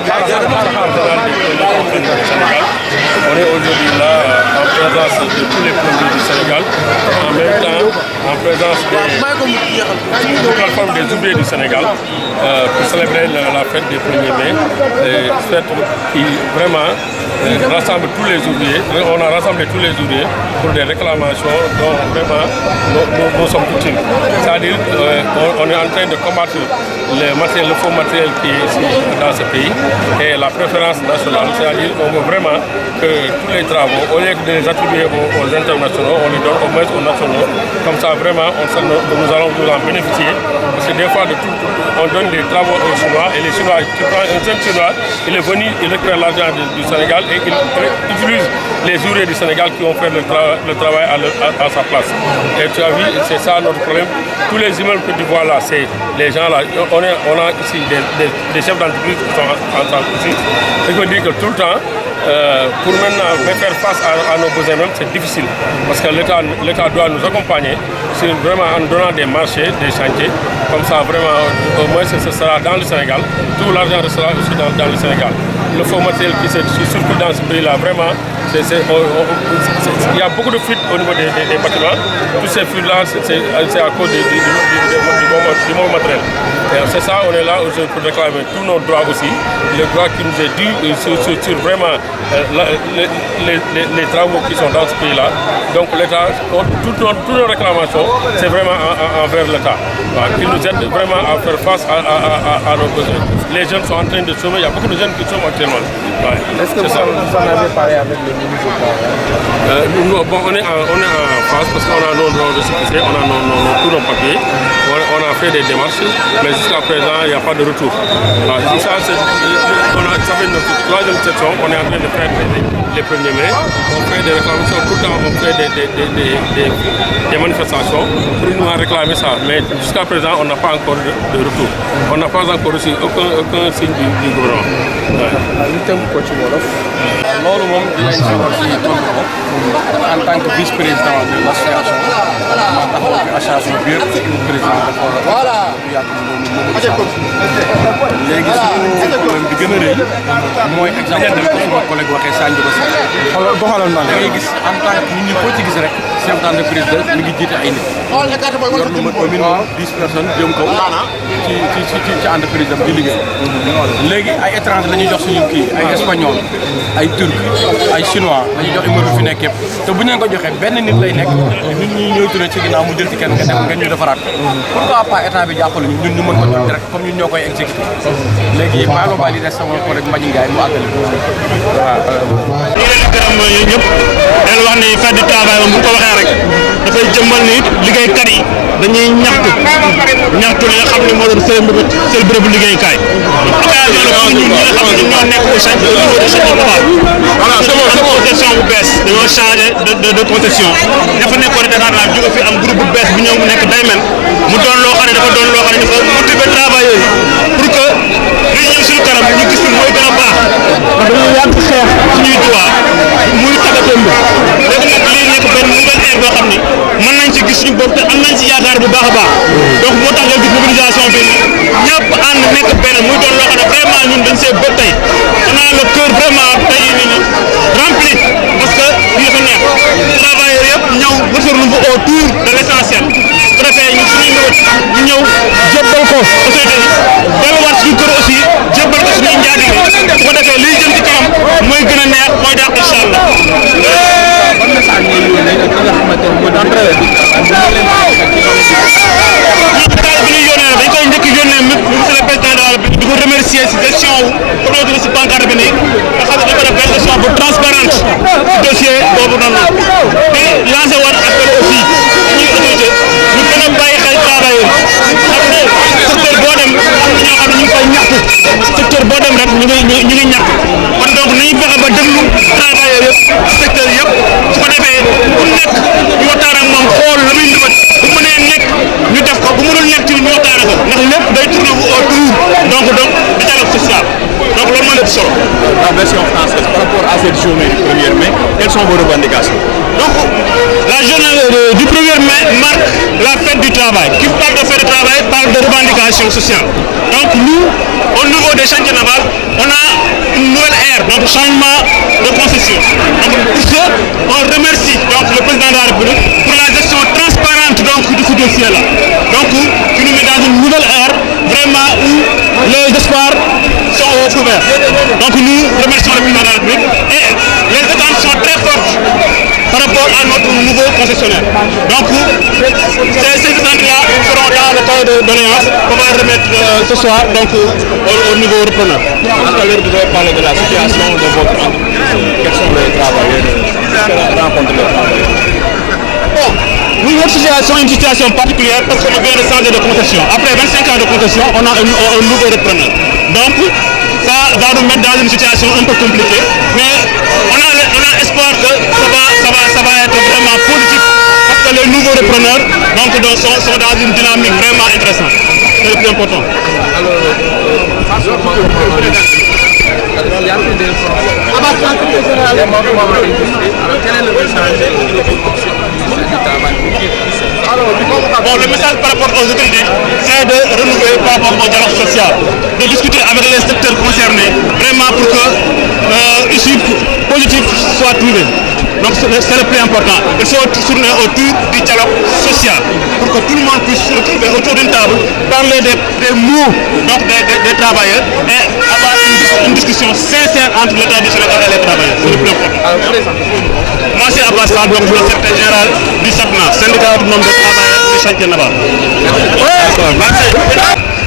directeur général du Sénégal. On est aujourd'hui là en présence de tous les produits du Sénégal, en même temps en présence de plateforme des ouvriers du Sénégal pour célébrer la fête des 1er mai, fête qui vraiment rassemble tous les ouvriers. On a rassemblé tous les ouvriers pour des réclamations dont vraiment nous sommes coutumes. C'est-à-dire on est en train de combattre le faux matériel qui est ici dans ce pays et la préférence nationale. C'est-à-dire on veut vraiment que tous les travaux, au lieu de les attribuer aux internationaux, on les donne au moins aux nationaux. Comme ça vraiment nous allons nous en bénéficier. Parce que des fois on donne des travaux aux Chinois et les Chinois, tu prends un seul Chinois, il est venu, il récupère l'argent du Sénégal et il utilise les ouvriers du Sénégal qui ont fait le travail à sa place. Et tu as vu, c'est ça notre problème. Tous les immeubles que tu vois là, c'est les gens là. On a ici des chefs d'entreprise qui sont en train ici. Ce qui veut dire que tout le temps, pour maintenant faire face à nos besoins même, c'est difficile. Parce que l'État doit nous accompagner vraiment en donnant des marchés, des chantiers. Comme ça, vraiment, au moins, ce sera dans le Sénégal. Tout l'argent restera aussi dans le Sénégal. Le faux matériel qui circule dans ce pays-là, vraiment, il y a beaucoup de fuites au niveau des bâtiments. Tous ces fuites-là, c'est à cause du mauvais matériel. C'est ça, on est là aujourd'hui pour réclamer tous nos droits aussi. Les droits qui nous est dû sur vraiment les travaux qui sont dans ce pays-là. Donc l'État, toutes nos réclamations, c'est vraiment envers l'État. Qui nous aide vraiment à faire face à nos besoins. Les jeunes sont en train de chômer, il y a beaucoup de jeunes qui chôment actuellement. Ouais. Est-ce que vous en avez parlé avec le ministre? Bon, on est en phase parce qu'on a nos récépissés, on a tous nos papiers, on a fait des démarches, mais jusqu'à présent, il n'y a pas de retour. Ça fait notre troisième section, on est en train de faire les 1er mai, on fait des réclamations, tout le temps on fait des manifestations pour nous réclamer ça, mais jusqu'à présent, on n'a pas encore de retour. On n'a pas encore reçu aucun signe du gouvernement. loolu moom dinañ si wax si tontu ko en tant que vice président de l' association maa taxaw ci association bi yëpp président dafa yàgg léegi suñu problème bi gën a rëy mooy exemple bi ko suma collègue waxee Sandiouga Sy doxalal na da ngay gis en tant que nit ñi koo ci gis rek chef d' entreprise la mi ngi jiite ay nit yor lu mat au minimum 10 personnes jëm kaw ci entreprise am di liggéey léegi ay étranger la ñuy jox suñu kii ay espagnol ay turc ay chinois la ñuy jox immeuble fi nekk yëpp te bu ñu leen ko joxee benn nit lay nekk nit ñi ñooy tourné ci ginnaaw mu jël ci kenn nga dem ngeen ñu defaraat pourquoi pas état bi jàppale ñun ñu mën ko jox direct comme ñun ñoo koy exécuté léegi maa ngi bàyyi des sama collègue Mbadji Ndiaye mu àggale ko waaw. ñu ngi leen di gërëm yéen ñëpp leen wax ni fête du travail moom bu ko waxee rek dafay jëmmal ni liggéeykat yi dañuy ñaxtu li nga xam ne moo doon seen bërëbu liggéeykaay occasion la pour ñun ñi nga xam ne ñoo nekk au chantier au niveau de chantier local am concession bu bees dañoo changé de concession dafa nekkoon di Dakar Live jóge fi am groupe bu bees bu ñëw mu nekk Daymen mu doon loo xam ne dafa motiver travailleurs yi pour que li ñëw suñu kanam ñu gis ni mooy gën a baax ndax dañuy yàgg xeex suñuy droit muy tàggatóom bi léegi nag lii nekk benn nouvelle ère boo xam ni mën nañ ci gis suñu bopp te am nañ ci yaakaar bu baax a baax donc moo tax nga gis mobilisation bi ñëpp ànd nekk benn muy doon loo xam ne vraiment ñun dañ see bëgg tey on a le cœur vraiment tey nii nii rempli parce que li fa neex travailleurs yëpp ñëw retrouver autour de l' essentiel bu defee ñu suñuy ñu ñëw jébbal ko autorité yi delluwaat suñu kër aussi jébbal ko suñuy njaatige su ko defee liy jëm ci kanam mooy gën a neex mooy dàq incha allah. ban message ngay yónnee ak ki nga xamante ne mooy daan réew mi bi ñuy yónnee dañ koy njëkk yónnee monsieur le président de la République di ko remercier si gestion wu comme si pancarte bi nii nga xam ne dafa def benn gestion bu transparente si dossier boobu noonu di lancé woon appel aussi ñuy autorité ñu gën a bàyyi xel travailleurs xam ne secteur boo dem am na ñoo xam ne ñu ngi koy ñaxtu secteur boo dem rek ñu ngi ñaxtu kon donc nañu fexe ba déglu travailleurs yëpp secteur yëpp su ko defee ku nekk ñu waxtaan ak moom xool la muy ndibat bu mënee nekk ñu def ko bu mënul nekk ci ñu waxtaan ko ndax lépp day tourné wu autour donc du dialogue social donc loolu moo lépp solo. la version française par rapport à cette journée du 1er mai? Quelles sont vos revendications? Donc, la journée du 1er mai marque la fête du travail. Qui parle de fête du travail parle de revendications sociales. Donc, nous, au niveau des chantiers navals, on a une nouvelle ère, donc changement de concession. Donc, pour ce, on remercie donc, le président de la République pour la gestion transparente donc, de ce dossier-là. Donc, qui nous met dans une nouvelle ère, vraiment où les espoirs sont au couvert. Donc, nous remercions le président de la République et les attentes sont très fortes par rapport à notre nouveau concessionnaire. Donc, ces attentes-là seront dans le cas de doléance qu'on va remettre ce soir donc, au niveau repreneur. Tout à l'heure, vous avez parlé de la situation de votre entreprise. Quels sont les travailleurs qui rencontrent les travailleurs? Bon, nous, notre situation est une situation particulière parce qu'on vient de changer de concession. Après 25 ans de concession, on a un nouveau repreneur. Donc, ça va nous mettre dans une situation un peu compliquée, mais on a espoir que ça va être vraiment positif parce que les nouveaux repreneurs donc, sont dans une dynamique vraiment intéressante. C'est le plus important. Bon, le message par rapport aux autorités, c'est de renouveler par rapport au dialogue social, de discuter avec les secteurs concernés, vraiment pour que issue positive soit trouvée. Donc c'est le plus important. Il faut tourner autour du dialogue social pour que tout le monde puisse se retrouver autour d'une table, parler des maux donc des travailleurs et avoir une discussion sincère entre l'État du Sénégal et les travailleurs. C'est le plus important. Moi c'est Abbas Fall, donc je suis le secrétaire général du SAPNA, syndicat autonome des travailleurs du chantier naval.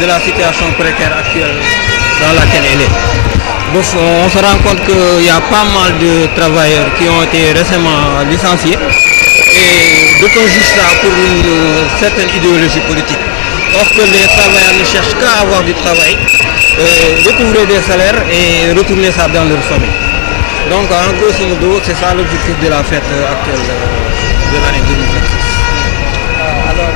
De la situation précaire actuelle dans laquelle elle est. On se rend compte qu'il y a pas mal de travailleurs qui ont été récemment licenciés et d'autres juste ça pour une certaine idéologie politique. Or que les travailleurs ne cherchent qu'à avoir du travail, recouvrer des salaires et retourner ça dans leur famille. Donc en grosso modo, c'est ça l'objectif de la fête actuelle de l'année 2026. Alors,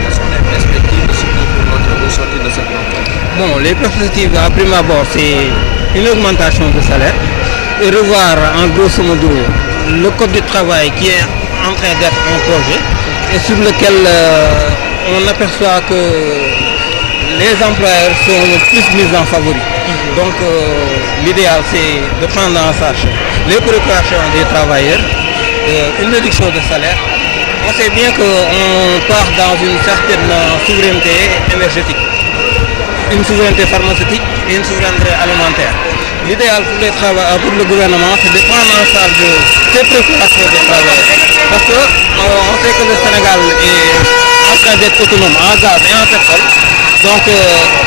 quelles sont les perspectives pour notre sortie de cette rencontre? Bon, les perspectives à prime abord, c'est une augmentation de salaire et revoir en grosso modo le code du travail qui est en train d'être un projet et sur lequel on aperçoit que les employeurs sont plus mis en favori. Donc l'idéal c'est de prendre en charge les préoccupations des travailleurs, une réduction de salaire. On sait bien qu'on part dans une certaine souveraineté énergétique, une souveraineté pharmaceutique et une souveraineté alimentaire. L'idéal pour le gouvernement, c'est de prendre en charge ces préoccupations des travailleurs. Parce qu'on sait que le Sénégal est en train d'être autonome en gaz et en pétrole. Donc,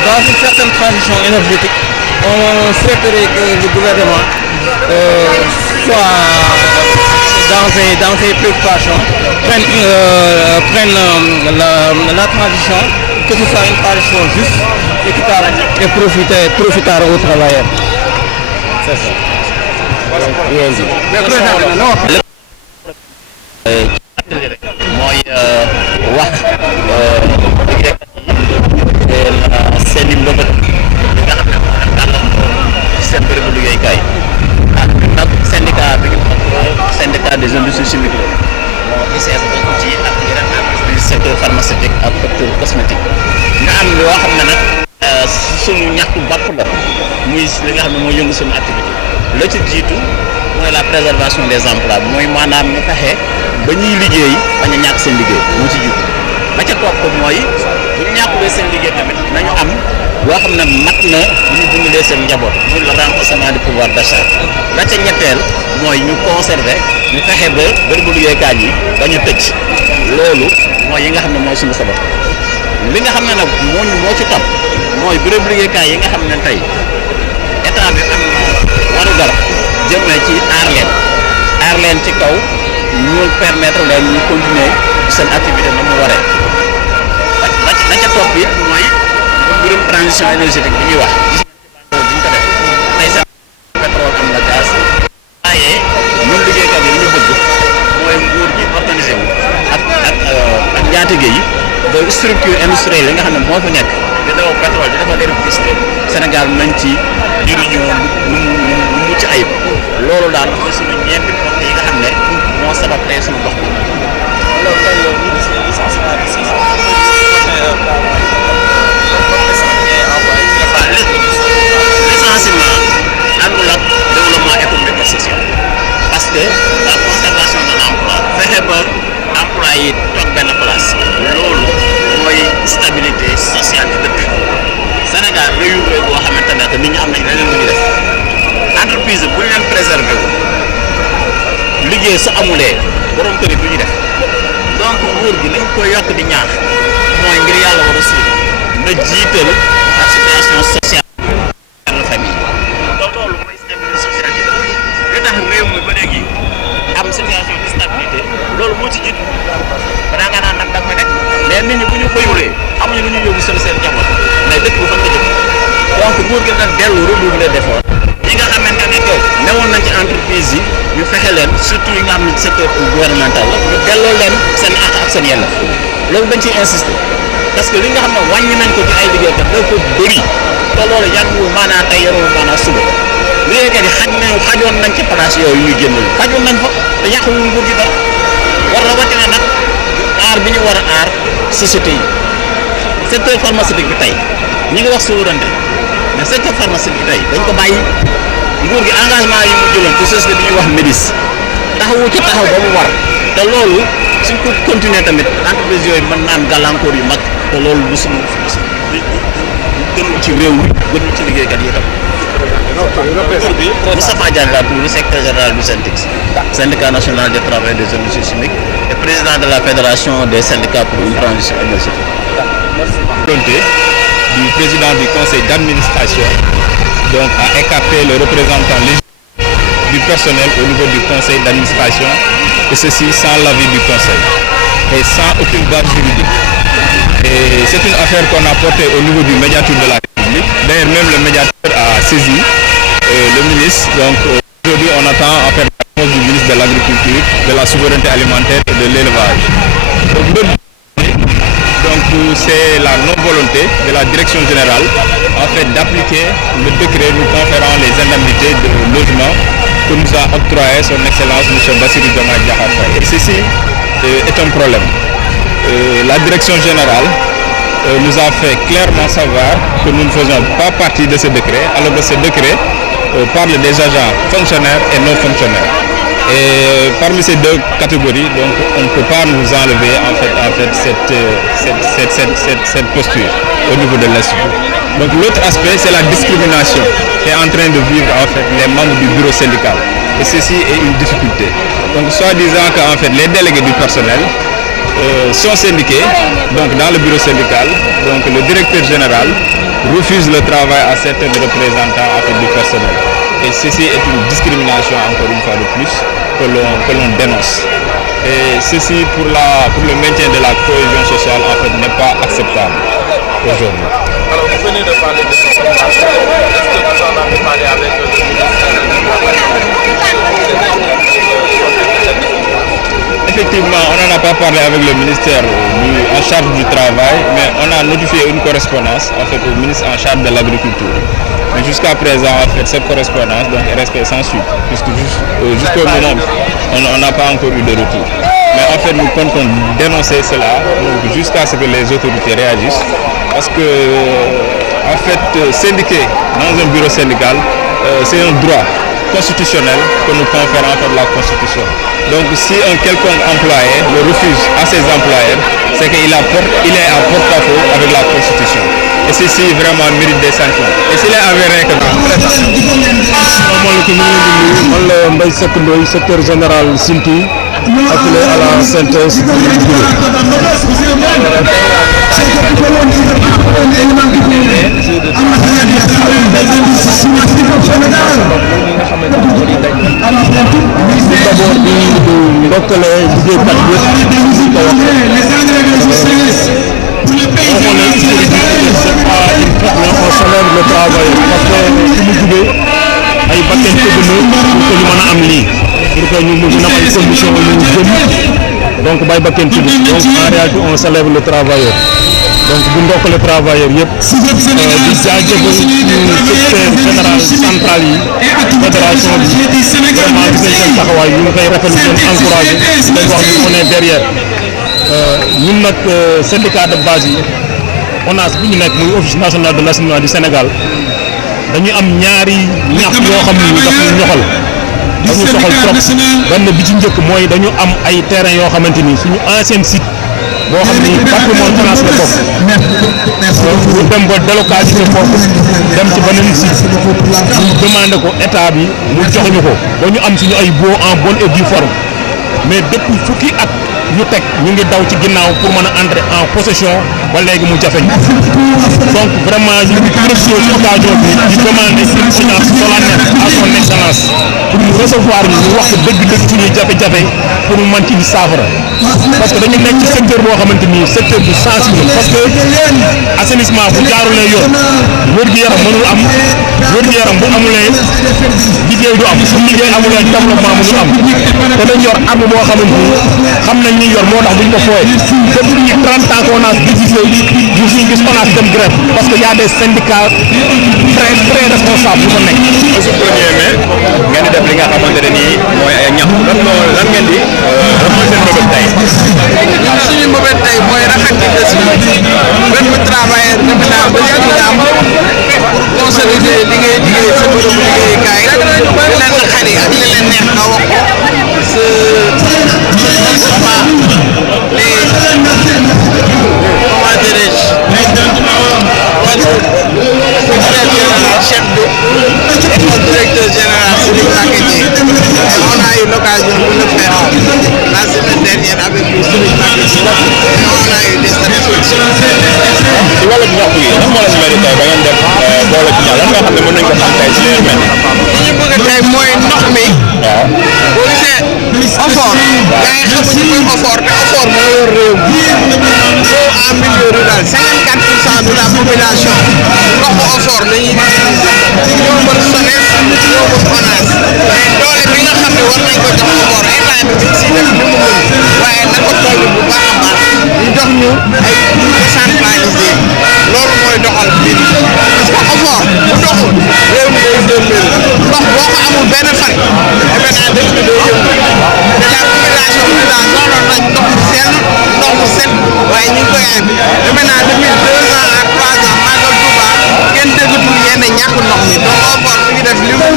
dans une certaine transition énergétique, on souhaiterait que le gouvernement soit dans ses préoccupations, prenne la transition, que ce soit une transition juste, équitable et profitable aux travailleurs. C'est ça. mooy wax seen i mbëbët li nga xam ne moo leen gàllankoor ci seen bërëbu liggéeykaay ak nag syndicat bi ñu bokk syndicat des industries chimiques moo ICS bokk ci ak yeneen entreprise du secteur pharmaceutique ak secteur cosmétique nga am loo xam ne nag suñu ñaxtu bopp la muy li nga xam ne mooy yëngu suñu activité la ci jiitu mooy la préservation des emplois mooy maanaam ñu fexe ba ñuy liggéey bañ a ñàkk seen liggéey moo ci jiitu ba ca topp mooy bu ñu ñàkkulee seen liggéey tamit nañu am loo xam ne mat na bu ñu dundalee seen njaboot muy le renforcement du pouvoir d'achat la ca ñetteel mooy ñu conserver ñu fexe ba bërëbu liggéeykaay yi bañ a tëj loolu mooy yi nga xam ne mooy suñu sabab li nga xam ne nag moo ci topp mooy bërëbu liggéeykaay yi nga xam ne tey état bi am warugar jëmee ci aar leen ci kaw ñu permettre leen ñu continuer seen activité na mu waree la ca topp it mooy mbirum transition énergétique bi ñuy wax gis ngeen ci bànqaas bi ñu ko def tey sax pétrole am na gaz waaye ñun liggéeykat yi li ñu bëgg mooy nguur gi organisé wu ak njaatige yi ba structure industrielle yi nga xam ne moo fa nekk di defar pétrole di defar électricité Sénégal nañ ci jëriñoo lu mucc ayib loolu daal mooy suñu ñeenti ponk yi nga xam ne moo sabab tey suñu dox bi. L'essentiellement àndul ak développement économique et social parce que la conservation de l'emploi fexe ba emploi yi toog benn place loolu mooy stabilité sociale ci dëkk Sénégal réew boo xamante ne que nit ñi am nañ leneen lu ñu def entreprise bu ñu leen préserver wu liggéey su amulee borom kër yi du ñu def donc nguur gi lañ koy yokk di ñaax mooy ngir yàlla war a suul na jiital la situation sociale de la famille donc loolu mooy stabilité sociale ci dëkk li tax réew mi ba léegi am situation de stabilité loolu moo ci jiitu balaa nga naan nag da koy nekk mais nit ñi bu ñu koyulee amuñu lu ñu yóbbu seen jamono mais dëkk bu fa nga jëm donc nguur gi nag dellu redoubler d'effort ñi nga xamante ne que newoon nañ ci entreprise yi ñu fexe leen surtout yi nga xam ne secteur gouvernemental la ñu delloo leen seen àq ak seen yelleef loolu dañ ciy insister parce que li nga xam ne wàññi nañ ko ci ay liggéeykat dafa bëri te loolu yanuwul maanaam tey yanuwul maanaam suba liggéeykat yi xajoon nañ ci place yooyu ñu génn xajoon nañ fa te yàquwul nguur gi dara war rawatina nag aar bi ñu war a aar société yi secteur pharmaceutique bi tey ñi ngi wax souveraineté mais secteur pharmaceutique bi tey dañ ko bàyyi nguur gi engagement yi mu jëloon ci société bi ñuy wax MEDIS taxawu ci taxaw ba mu war te loolu suñ ko continuer tamit entreprise yooyu mën na am gàllankoor yu mag te loolu du suñu gënul ci réew mi gënul ci liggéeykat yi tam. Moustapha Diagne laa tudd secrétaire général du SYNTICS syndicat national des travailleurs des industries chimiques et président de la fédération des syndicats pour une transition énergétique. Volonté du président du conseil d'administration donc à écarter le représentant du personnel au niveau du conseil d'administration et ceci sans l'avis du conseil et sans aucune base juridique. Et c'est une affaire qu'on a portée au niveau du médiateur de la République. D'ailleurs même le médiateur a saisi le ministre. Donc aujourd'hui on attend en fait la réponse du ministre de l'Agriculture, de la souveraineté alimentaire et de l'élevage. Donc c'est la non-volonté de la direction générale en fait d'appliquer le décret nous conférant les indemnités de logement que nous a octroyé son excellence M. Bassirou Diomaye Diakhar Faye. Et ceci est un problème. La direction générale nous a fait clairement savoir que nous ne faisons pas partie de ce décret, alors que ce décret parle des agents fonctionnaires et non fonctionnaires. Et parmi ces deux catégories, donc, on ne peut pas nous enlever en fait cette posture au niveau de l'Institut. Donc l'autre aspect, c'est la discrimination qu'est en train de vivre en fait les membres du bureau syndical. Et ceci est une difficulté. Donc soi-disant qu'en fait les délégués du personnel sont syndiqués, donc dans le bureau syndical, donc le directeur général refuse le travail à certains représentants en fait, du personnel. Et ceci est une discrimination encore une fois de plus que l'on dénonce. Et ceci pour le maintien de la cohésion sociale en fait n'est pas acceptable aujourd'hui. Alors vous venez de parler de cette formation. Est-ce que vous en avez parlé avec le Effectivement, on n'en a pas parlé avec le ministère en charge du travail, mais on a notifié une correspondance en fait, au ministre en charge de l'agriculture. Mais jusqu'à présent, en fait, cette correspondance donc, est restée sans suite, puisque jusqu'au moment, on n'a pas encore eu de retour. Mais en fait, nous comptons dénoncer cela jusqu'à ce que les autorités réagissent, parce que, en fait, syndiquer dans un bureau syndical, c'est un droit constitutionnel que nous confère en fait la Constitution. Donc si un quelconque employé le refuse à ses employeurs, c'est qu'il est en porte-à-faux avec la Constitution. Et ceci vraiment mérite des sanctions. Et s'il est avéré que le secteur général Sinti, appelé à la synthèse du le travail parce que si nous voulons ay bakkan ko pour que ñu mën a am lii pour que ñu mën a am ay conditions yu gën donc bay bakkan ci donc en réalité on s'élève le travailleur donc bu ndokkale travailleurs yëpp di jaajëfal secrétaire général central yi fédération bi vraiment gis nañ seen taxawaay ñu ngi koy rafetlu leen encouragé leen wax ni on est derrière ñun nag syndicat de base yi ONAS bi ñu nekk muy office national de l'assainissement du Sénégal dañu am ñaari ñax yoo xam ni daf ñu ñoxal dañu soxal trop benn bi ci njëkk mooy dañu am ay terrain yoo xamante ni suñu ancien site boo xam ni patrimoine ONAS la bokk ñu dem ba délocaliser foofu dem ci beneen site ñu demandé ko état bi mu jox ñu ko ba ñu am suñu ay baux en bonne et due forme mais depuis fukki at ñu teg ñu ngi daw ci ginnaaw pour mën a entrer en possession ba léegi mu jafeñ donc vraiment ñu ngi profité ci occasion bi di demander une finance solennelle à son excellence pour ñu recevoir ñu wax dëgg-dëgg suñuy jafe-jafe pour mu mën ci di saafara parce que dañu nekk ci secteur boo xamante ni secteur bu sensible parce que assainissement bu jaarulee yoon wér-gu-yaram mënul am wér-gu-yaram bu amulee liggéey du am bu liggéey amulee développement mënul am te dañ yor arme boo xamante ni xam nañ ñi yor moo tax buñ ko fooyee depuis 30 ans qu'on a diffusé ñu suñu gis ONAS dem grève parce que y a des syndicats très responsables yu ko nekk. su premier mai ngeen di def li nga xamante ne nii mooy ay ñax lan ngeen di lan mooy seen mbëbët tey. suñu mbëbët tey mooy rafetlu bépp travailleur defe naa ba si am pour consolider li ngay liggéey sa bërëbu liggéeyukaay li leen naqari ak li leen neex nga wax ko chef de directeur général Serigne Mbacké Dièye on a eu l'occasion de le faire la semaine dernière avec le Serigne Mbacké Dièye et on a eu des satisfactions. ci wàllu ñax yi lan moo leen mel tey ba ngeen def boole ci ñax lan nga xam ne mën nañ ko xam tey ci li mel. li ñu bëgg tey mooy ndox mi. waaw boo gisee OFOR. yaa ngi xam ni mooy OFOR te OFOR moo yor réew mi. soo en milieu rural 54% de la population ndoxu OFOR la ñuy utiliser ñoo mën SONES ñoo mën ONAS mais doole bi nga xam ne war nañ ko jox OFOR état bi bi si def li mu mën waaye na ko toll bu baax a baax ñu jox ñu ay décentralisé loolu mooy doxal mbir parce que OFOR bu doxul réew mi day dëndeel ndox boo ko amul benn fan defe naa dëkk bi day yëngu te la population bi daal soxla nañ ndox mu sell ndox mu set waaye ñu ngi koy am defe naa depuis 2 ans à 3 ans Magal Touba kenn déggatul yenn ñàkk ndox mi donc OFOR mi ngi def li mu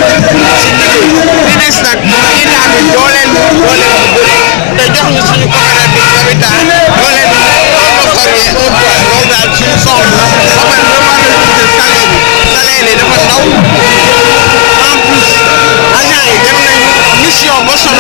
si liggéey li des nag état bi dooleel bu bëri te jox ñu suñu coopérative habitat dooleel bi octroyé un point loolu daal suñu soxla la ba pare revaloriser salaire yi dafa ndaw en plus agent yi dem nañu mission ba sonn